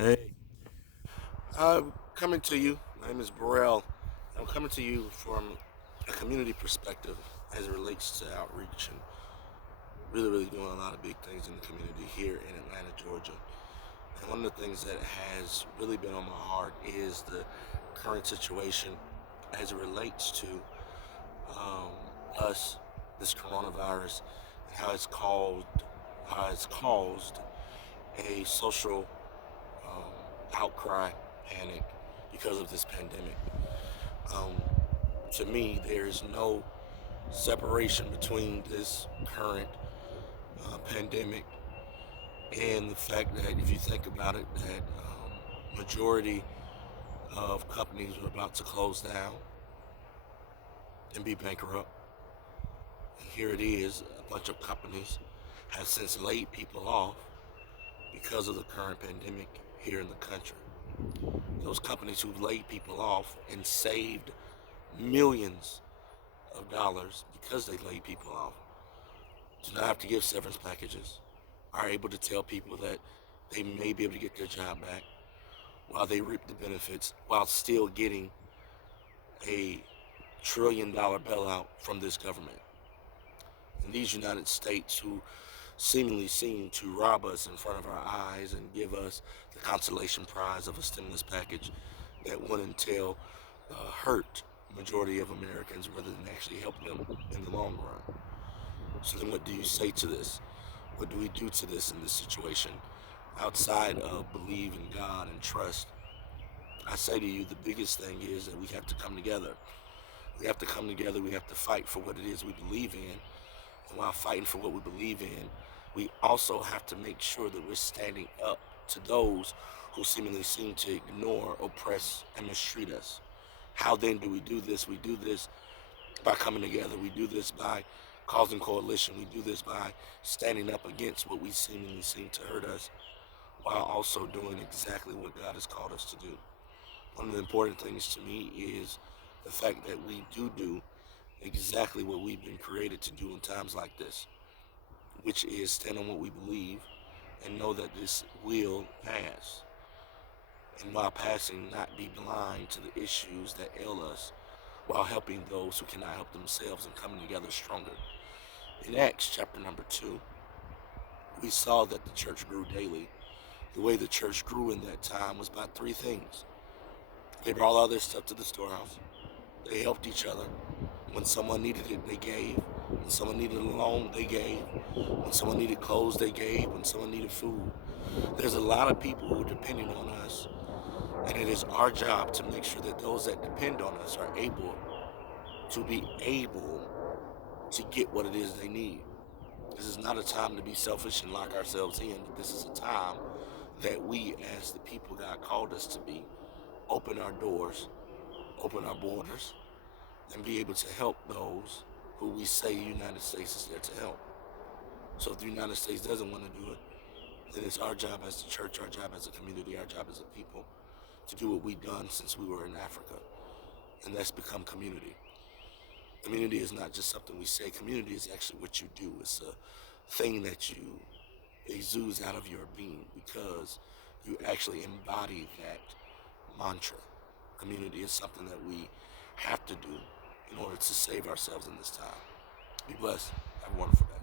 Hey, I'm coming to you. My name is Burrell. I'm coming to you from a community perspective as it relates to outreach and really doing a lot of big things in the community here in Atlanta, Georgia. And one of the things that has really been on my heart is the current situation as it relates to um, us, this coronavirus, and how it's caused a social outcry, panic because of this pandemic. Um, to me, there is no separation between this current pandemic and the fact that, if you think about it, that majority of companies are about to close down and be bankrupt. And here it is, a bunch of companies have since laid people off because of the current pandemic here in the country. Those companies who've laid people off and saved millions of dollars because they laid people off do not have to give severance packages, are able to tell people that they may be able to get their job back while they reap the benefits while still getting a $1 trillion bailout from this government. And these United States who seemingly seem to rob us in front of our eyes and give us the consolation prize of a stimulus package that would entail hurt majority of Americans rather than actually help them in the long run. So then what do you say to this? What do we do to this in this situation? Outside of believe in God and trust, I say to you, the biggest thing is that we have to come together. We have to come together. We have to fight for what it is we believe in. And while fighting for what we believe in, we also have to make sure that we're standing up to those who seemingly seem to ignore, oppress, and mistreat us. How then do we do this? We do this by coming together. We do this by causing coalition. We do this by standing up against what we seemingly seem to hurt us while also doing exactly what God has called us to do. One of the important things to me is the fact that we do exactly what we've been created to do in times like this, which is stand on what we believe and know that this will pass. And while passing, not be blind to the issues that ail us while helping those who cannot help themselves and coming together stronger. In Acts chapter number 2, we saw that the church grew daily. The way the church grew in that time was by three things. They brought all their stuff to the storehouse. They helped each other. When someone needed it, they gave. When someone needed a loan, they gave. When someone needed clothes, they gave. When someone needed food. There's a lot of people who are depending on us. And it is our job to make sure that those that depend on us are able to be able to get what it is they need. This is not a time to be selfish and lock ourselves in, but this is a time that we, as the people God called us to be, open our doors, open our borders, and be able to help those who we say the United States is there to help. So if the United States doesn't want to do it, then it's our job as the church, our job as a community, our job as a people to do what we've done since we were in Africa, and that's become community. Community is not just something we say. Community is actually what you do. It's a thing that you exudes out of your being because you actually embody that mantra. Community is something that we have to do in order to save ourselves in this time. Be blessed. Have a wonderful day.